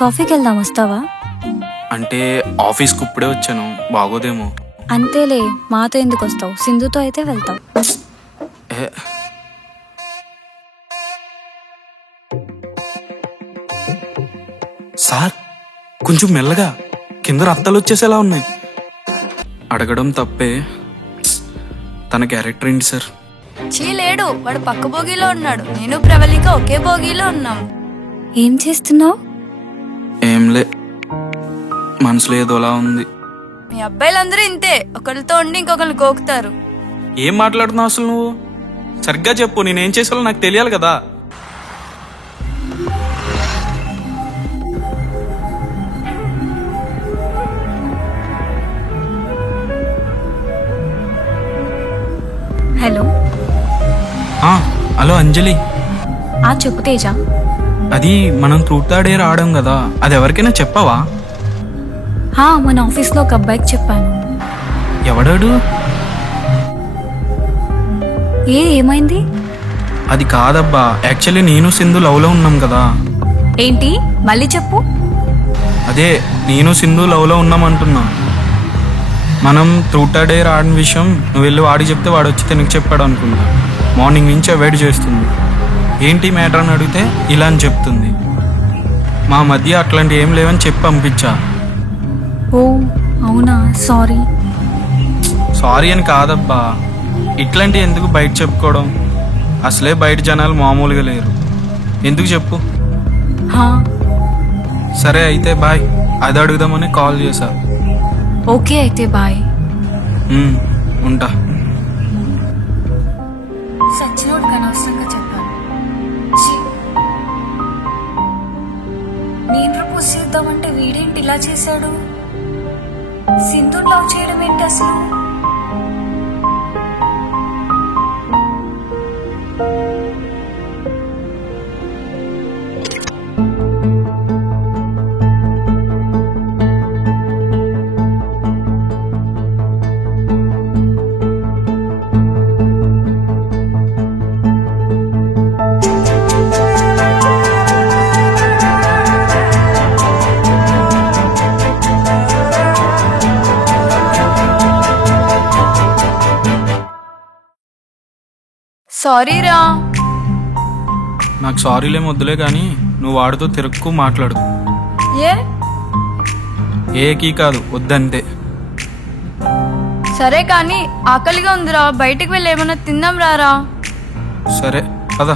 కాఫీకి వెళ్దాం, వస్తావా? అంటే ఆఫీస్కి ఇప్పుడే వచ్చాను, బాగోదేమో. అంతేలే, మాతో ఎందుకు వస్తావు? సింధుతో అయితే వెళ్తావు. సార్ కొంచెం మెల్లగా, కింద రక్తాలు వచ్చేసేలా ఉన్నాయి. అడగడం తప్పే. తన క్యారెక్టర్ ఏంటి సార్? లేడు, వాడు పక్క బోగీలో ఉన్నాడు. నేను ప్రవళిక ఒకే బోగీలో ఉన్నాం. ఏం చేస్తున్నావు? ఏంలే, మనసులో ఏదోలా ఉంది. మీ అబ్బాయిలందరూ ఇంతే, ఒకరితో ఉండి ఇంకొకరిని గోకుతారు. ఏం మాట్లాడుతున్నావు అసలు నువ్వు? సరిగ్గా చెప్పు, నేనేం చేసాలో నాకు తెలియాలి కదా. హలో. హలో అంజలి. చెప్పు తేజ. అది మనం ట్రూత్ ఆర్ డేర్ ఆడాం కదా, అది ఎవరికైనా చెప్పావా? మన ఆఫీస్లో ఒక అబ్బాయికి చెప్పాను. ఎవడాడు? ఏమైంది? అది కాదబ్బా, యాక్చువల్లీ నేను సింధు లవ్లో ఉన్నాం కదా. ఏంటి మళ్ళీ చెప్పు. అదే, నేను సింధు లవ్లో ఉన్నామంటున్నా. మనం ట్రూత్ ఆర్ డేర్ ఆడిన విషయం నువ్వు వెళ్ళి వాడికి చెప్తే వాడు వచ్చి తనకి చెప్పాడు అనుకుంటా. మార్నింగ్ నుంచి అవాయిడ్ చేస్తుంది. ఏంటి మ్యాటర్ అని అడిగితే ఇలా అని చెప్తుంది. మా మధ్య అట్లాంటి ఏం లేవని చెప్పి పంపించా. ఓ అవునా, సారీ. సారీ అని కాదబ్బా, ఇట్లాంటి ఎందుకు బయట చెప్పుకోవడం? అసలే బయట జనాలు మామూలుగా లేరు, ఎందుకు చెప్పు. సరే అయితే బాయ్, అది అడుగుదామని కాల్ చేశా. ఓకే అయితే బాయ్. ఉంటా. సచ్చినోడు అనవసరంగా చెప్పాను. నేను ప్రపోజ్ చేద్దామంటే వీడేంటి ఇలా చేశాడు? సింధు లవ్ చేయడం ఏంటి అసలు? సారీరా. నాకు సారీలే వద్దులే కానీ నువ్వు వాడితో తిరక్కు మాట్లాడు. ఏకీ కాదు, వద్దంతే. సరే కానీ ఆకలిగా ఉందిరా, బయటికి వెళ్ళి ఏమన్నా తిందాం రారా. సరే పద.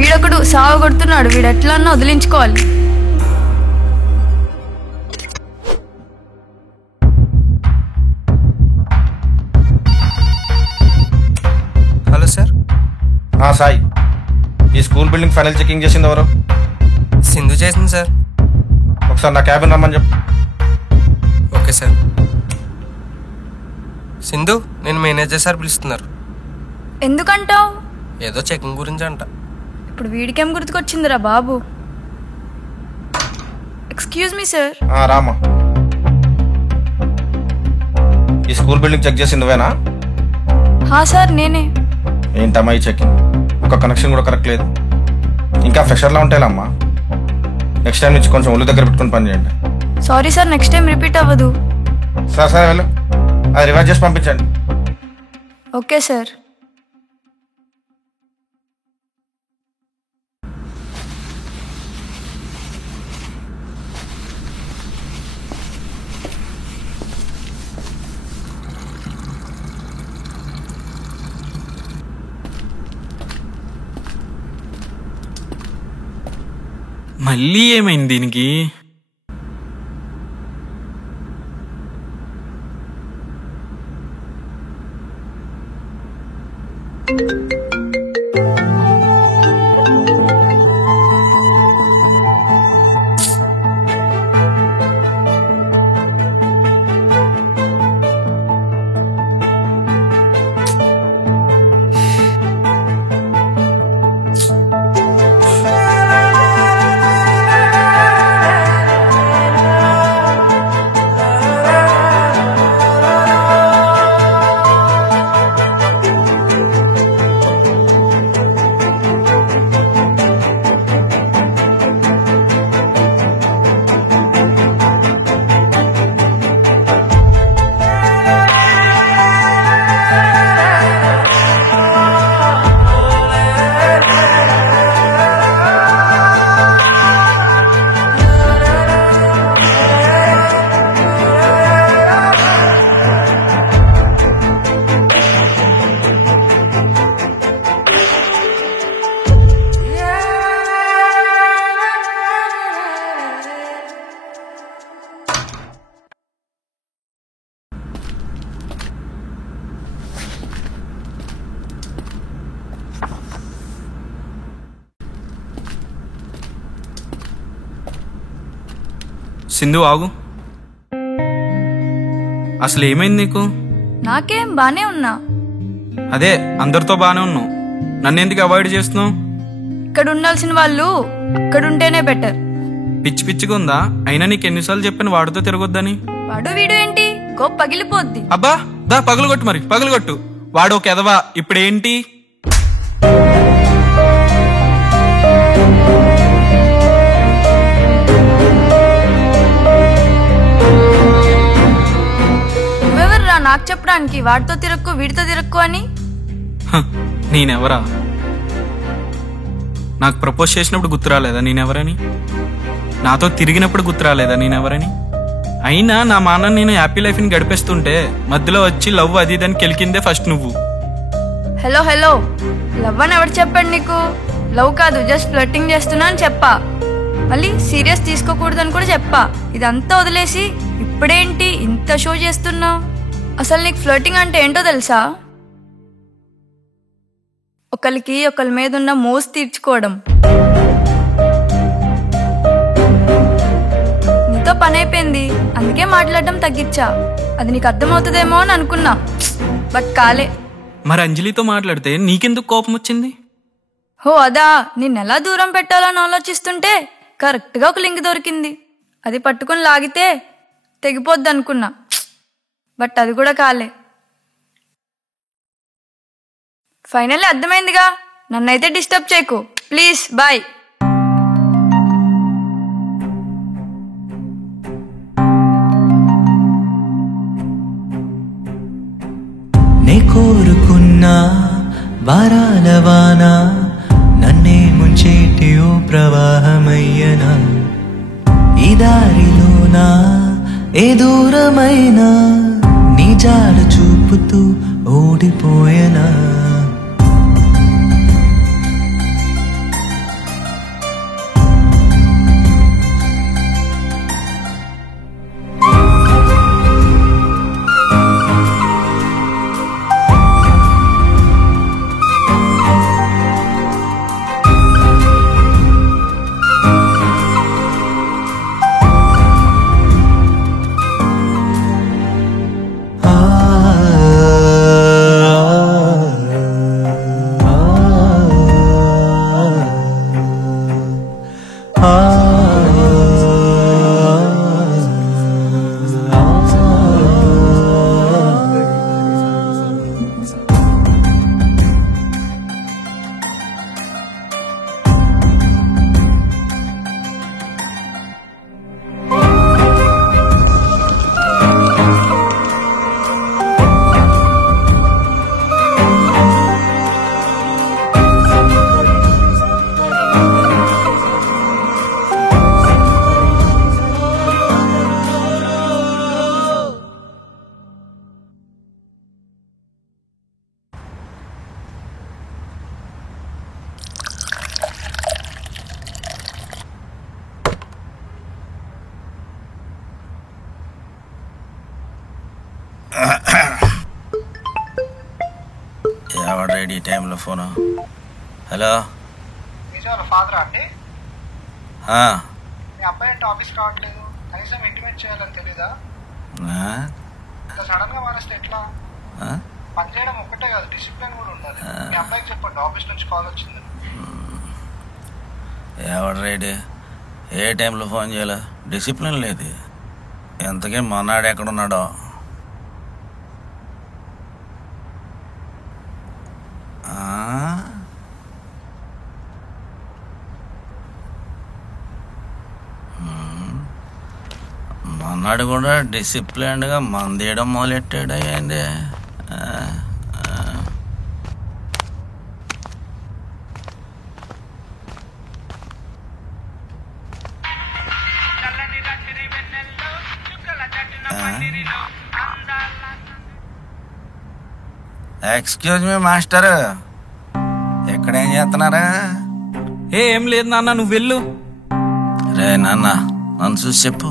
వీడొకడు సాగు కొడుతున్నాడు, వీడు ఎట్లన్నా వదిలించుకోవాలి. Hello sir. సాయి, ఈ స్కూల్ బిల్డింగ్ ఫైనల్ చెకింగ్ చేసింది ఎవరు? సింధు చేసింది సార్. ఒకసారి నా క్యాబిన్ రమ్మని చెప్పు. Okay sir. సింధు, నేను మేనేజర్ సార్ పిలుస్తున్నారు. ఎందుకంటావు? ఏదో చెకింగ్ గురించి అంట. ఇప్పుడు వీడికేం గుర్తుకొచ్చిందిరా బాబు. Excuse me sir. రామా, ఈ స్కూల్ బిల్డింగ్ చెక్ చేసింది నువ్వేనా? సార్ నేనే. ఏంటమ్మా ఈ చెకింగ్? ఒక కనెక్షన్ కూడా కరెక్ట్ లేదు. ఇంకా ఫ్రెషర్లా ఉంటాయిలమ్మా. నెక్స్ట్ టైం నుంచి కొంచెం ఒళ్ళు దగ్గర పెట్టుకుని పని చేయండి. Sorry sir, next time repeat అవ్వదు. సరే వెళ్ళు, అది రివర్స్ చేసి పంపించండి. Okay sir. మళ్ళీ ఏమైంది దీనికి? సింధు ఆగు. అసలు ఏమైంది నీకు? నాకేం బానే ఉన్నా. అదే అందరితో బానే ఉన్నావు, నన్ను ఎందుకు అవాయిడ్ చేస్తున్నావు? ఇక్కడ ఉండాల్సిన వాళ్ళు అక్కడుంటేనే బెటర్. పిచ్చి పిచ్చిగా ఉందా? అయినా నీకు ఎన్నిసార్లు చెప్పాను వాడితో తిరగొద్దని? వాడు వీడు ఏంటి కోప్ పగిలిపోద్ది. అబ్బా దా పగలగొట్టు, మరి పగలగొట్టు. వాడు ఒక ఎదవా. ఇప్పుడేంటి? నువ్వెవర్రా నాకు చెప్పడానికి వాడితో తిరక్కు వీడితో తిరక్కు అని? నేనెవరా? నాకు ప్రపోజ్ చేసినప్పుడు గుర్తు రాలేదా నేనెవరని? నాతో తిరిగినప్పుడు గుర్తు రాలేదా నేనెవరని? అయినా నా మాన నేను హ్యాపీ లైఫ్ని గడిపేస్తుంటే మధ్యలో వచ్చి లవ్ అది ఇదని కెలికిందే ఫస్ట్ నువ్వు. హలో హలో, లవ్ అని ఎవరు చెప్పాడు నీకు? లవ్ కాదు, జస్ట్ ఫ్లర్టింగ్ చేస్తున్నా అని చెప్పా. మళ్ళీ సీరియస్ తీసుకోకూడదని కూడా చెప్పా. ఇదంతా వదిలేసి ఇప్పుడేంటి ఇంత షో చేస్తున్నావు? అసలు నీకు ఫ్లర్టింగ్ అంటే ఏంటో తెలుసా? ఒకరికి ఒకరి మీద ఉన్న మోసు తీర్చుకోవడం. నీతో పని అయిపోయింది, అందుకే మాట్లాడడం తగ్గించా. అది నీకు అర్థమవుతుందేమో అని అనుకున్నా, బట్ కాలే. మరి అంజలితో మాట్లాడితే నీకెందుకు కోపం వచ్చింది? హో అదా, నిన్నెలా దూరం పెట్టాలని ఆలోచిస్తుంటే కరెక్ట్గా ఒక లింక్ దొరికింది. అది పట్టుకుని లాగితే తెగిపోద్ది అనుకున్నా, బట్ అది కూడా కాలే. ఫైనల్లీ అర్థమైందిగా, నన్నైతే డిస్టర్బ్ చేయకు ప్లీజ్. బాయ్. నే కోరుకున్నా వారాలవానా నన్నే ముంచేటి ఓ ప్రవాహమయ్యనా, ఈ దారిలోనా ఏ దూరమైనా నీ జాడ చూపుతూ ఓడిపోయనా. టైంలో ఫోను? హలో, నిజాలు ఫాదర్ అండి. ఆ, మీ అబ్బాయి అంటే ఆఫీస్ రావట్లేదు, కనీసం ఇంటిమేట్ చేయాలని తెలీదా? ఇంత సడన్ గా మానేస్తే ఎట్లా? పని చేయడం ఒక్కటే కాదు, డిసిప్లిన్ కూడా ఉండాలి. మీ అబ్బాయికి చెప్పండి ఆఫీస్ నుంచి కాల్ వచ్చింది. ఎవడు రైడ్? ఏ టైంలో ఫోన్ చేయాలా? డిసిప్లిన్ లేదు. ఎంతకీ మొన్నాడు ఎక్కడున్నాడో. మొన్నాడు కూడా డిసిప్లిన్డ్గా మందేయడం మొదలెట్టాడు. ఏంది? ఎక్స్క్యూజ్ మీ మాస్టర్, ఎక్కడేం చేస్తున్నారా? ఏం లేదు నాన్న, నువ్వు వెళ్ళు. రే నాన్న, నన్ను చూసి చెప్పు.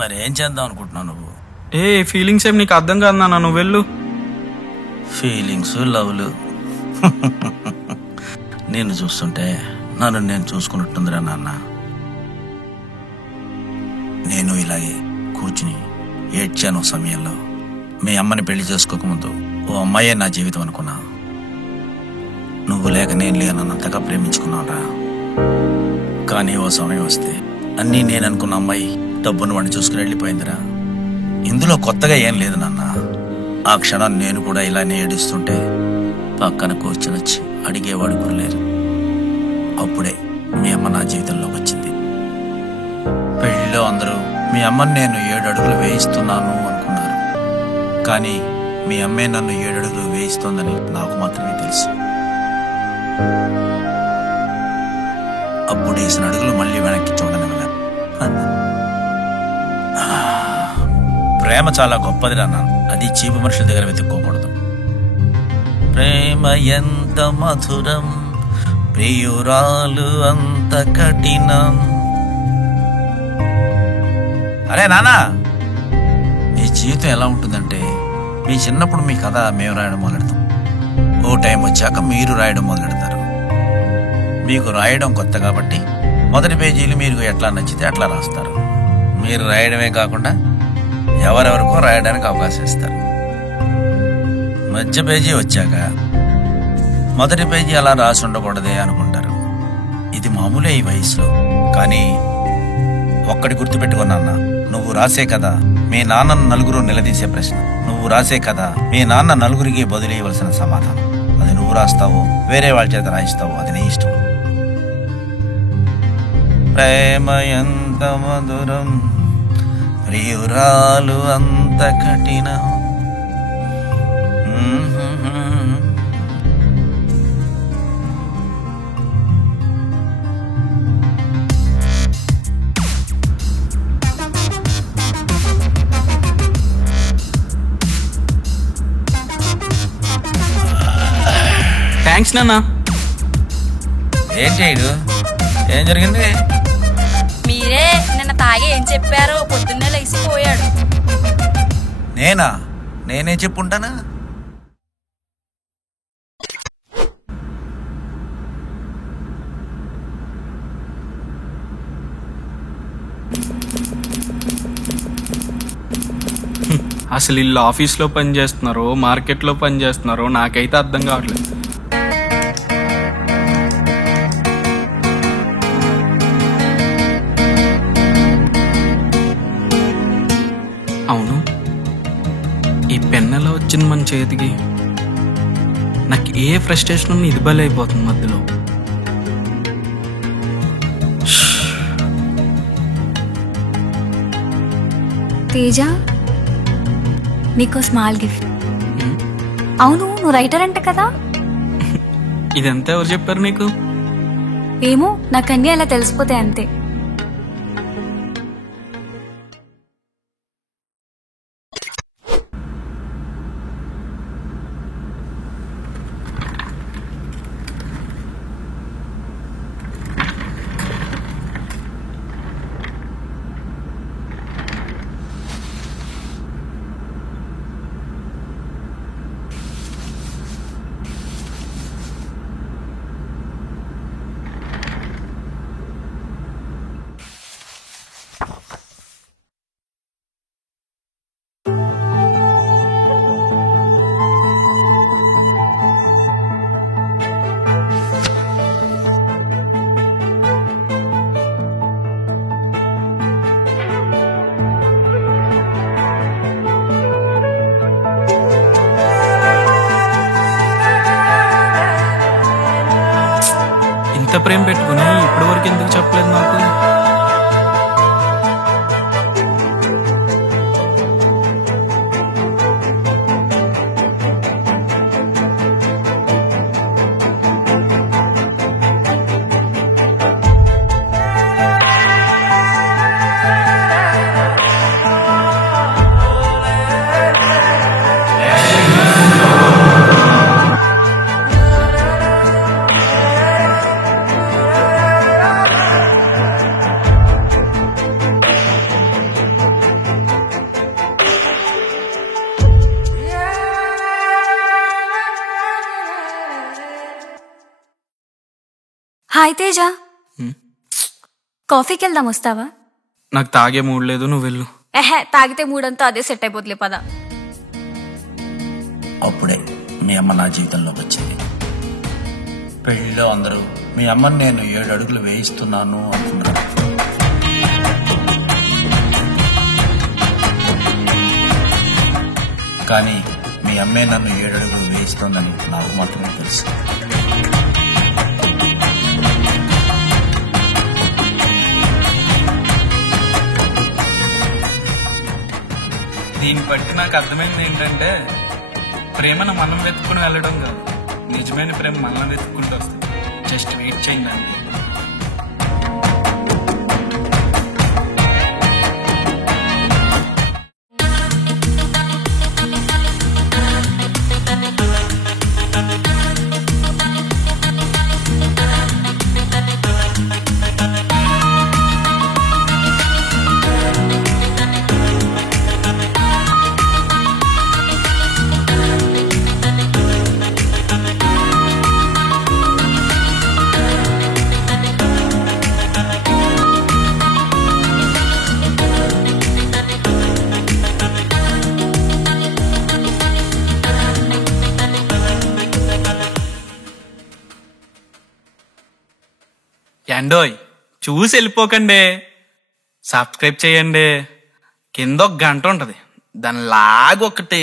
మరి ఏం చేద్దాం అనుకుంటున్నావు నువ్వు? ఫీలింగ్స్ ఏం నీకు అర్థం కాదు నాన్న, నువ్వు వెళ్ళు. ఫీలింగ్స్, లవ్లు నేను చూస్తుంటే నన్ను నేను చూసుకున్నట్టుందిరా నాన్న. నేను ఇలాగే కూర్చుని ఏడ్చాను సమయంలో. మీ అమ్మని పెళ్లి చేసుకోకముందు ఓ అమ్మాయే నా జీవితం అనుకున్నా. నువ్వు లేక నేను లేనంతగా ప్రేమించుకున్నావురా. కానీ ఓ సమయం వస్తే అన్నీ నేను అనుకున్న అమ్మాయి డబ్బును వాడిని చూసుకుని వెళ్ళిపోయిందిరా. ఇందులో కొత్తగా ఏం లేదు నాన్న. ఆ క్షణం నేను కూడా ఇలానే ఏడుస్తుంటే పక్కన కూర్చొని వచ్చి అడిగేవాడు కూడా లేరు. అప్పుడే మీ అమ్మ నా జీవితంలోకి వచ్చింది. పెళ్లిలో అందరూ మీ అమ్మని నేను 7 అడుగులు వేయిస్తున్నాను అనుకున్నారు. కానీ మీ అమ్మే నన్ను 7 అడుగులు వేయిస్తోందని నాకు మాత్రమే తెలుసు. అప్పుడు వేసిన అడుగులు మళ్ళీ వెనక్కి చూడని వెళ్ళాను. ప్రేమ చాలా గొప్పది నాన్న, అది చీపు మనుషుల దగ్గర వెతుక్కోకూడదు. ప్రేమ ఎంత మధురం, ప్రియురాలు అంత కఠినం. అరే నాన్న, మీ జీవితం ఎలా ఉంటుందంటే, మీ చిన్నప్పుడు మీ కథ మేము రాయడం మొదలెడతాం. ఓ టైం వచ్చాక మీరు రాయడం మొదలెడతారు. మీకు రాయడం కొత్త కాబట్టి మొదటి పేజీలు మీరు ఎట్లా నచ్చితే అట్లా రాస్తారు. మీరు రాయడమే కాకుండా ఎవరెవరికో రాయడానికి అవకాశం ఇస్తారు. మధ్య పేజీ వచ్చాక మొదటి పేజీ అలా రాసి ఉండకూడదే అనుకుంటారు. ఇది మామూలే ఈ వయసులో. కానీ ఒక్కటి గుర్తుపెట్టుకున్నా, నువ్వు రాసే కదా మీ నాన్నను నలుగురు నిలదీసే ప్రశ్న. నువ్వు రాసే కదా మీ నాన్న నలుగురికి బదిలీయవలసిన సమాధానం. అది నువ్వు రాస్తావో వేరే వాళ్ళ చేత రాయిస్తావో అది నీ ఇష్టం. ప్రేమ ఎంత మధురం, ప్రియురాలు అంత కఠినం. థ్యాంక్స్ నాన్న. ఏంటి ఏం జరిగింది? మీరే నిన్న తాగి ఏం చెప్పారో పొద్దున్నే లేచిపోయాడు. నేనే చెప్పుంటానా? అసలు వీళ్ళు ఆఫీస్లో పని చేస్తున్నారో మార్కెట్లో పని చేస్తున్నారో నాకైతే అర్థం కావట్లేదు. అవును, ఈ పెన్ ఎలా వచ్చింది మన చేతికి? నాకు ఏ ఫ్రస్ట్రేషన్ ఉన్నా ఇది బలి అయిపోతుంది మధ్యలో. తేజ, నీకో స్మాల్ గిఫ్ట్. అవును, నువ్వు రైటర్ అంట కదా? ఇదంతా ఎవరు చెప్పారు నీకు? ఏమో, నాకన్నీ అలా తెలిసిపోతే అంతే. ఇంత ప్రేమ పెట్టుకుని ఇప్పటి వరకు ఎందుకు చెప్పలేదు నాకు? హాయ్ తేజ, కాఫీకి వెళ్దాం, వస్తావా? నాకు తాగే మూడ్ లేదు, నువ్వు వెళ్ళు. తాగితే మూడంతా అదే సెట్ అయిపోతులే, పద. అప్పుడే మీ అమ్మ నా జీవితంలోకి వచ్చింది. పెళ్లిలో అందరూ మీ అమ్మని నేను 7 అడుగులు వేయిస్తున్నాను అనుకున్నారు. కానీ మీ అమ్మే నన్ను 7 అడుగులు వేయిస్తోందని నాకు మాత్రమే తెలుసు. దీన్ని బట్టి నాకు అర్థమైంది ఏంటంటే, ప్రేమను మనం వెతుక్కుని వెళ్ళడం కాదు, నిజమైన ప్రేమ మనం వెతుక్కుంటూ వస్తుంది. జస్ట్ వెయిట్ చేయండి అండి. యాండోయ్, చూసి వెళ్ళిపోకండి, సబ్స్క్రైబ్ చేయండి. కింద 1 గంట ఉంటుంది, దాని లాగొకటి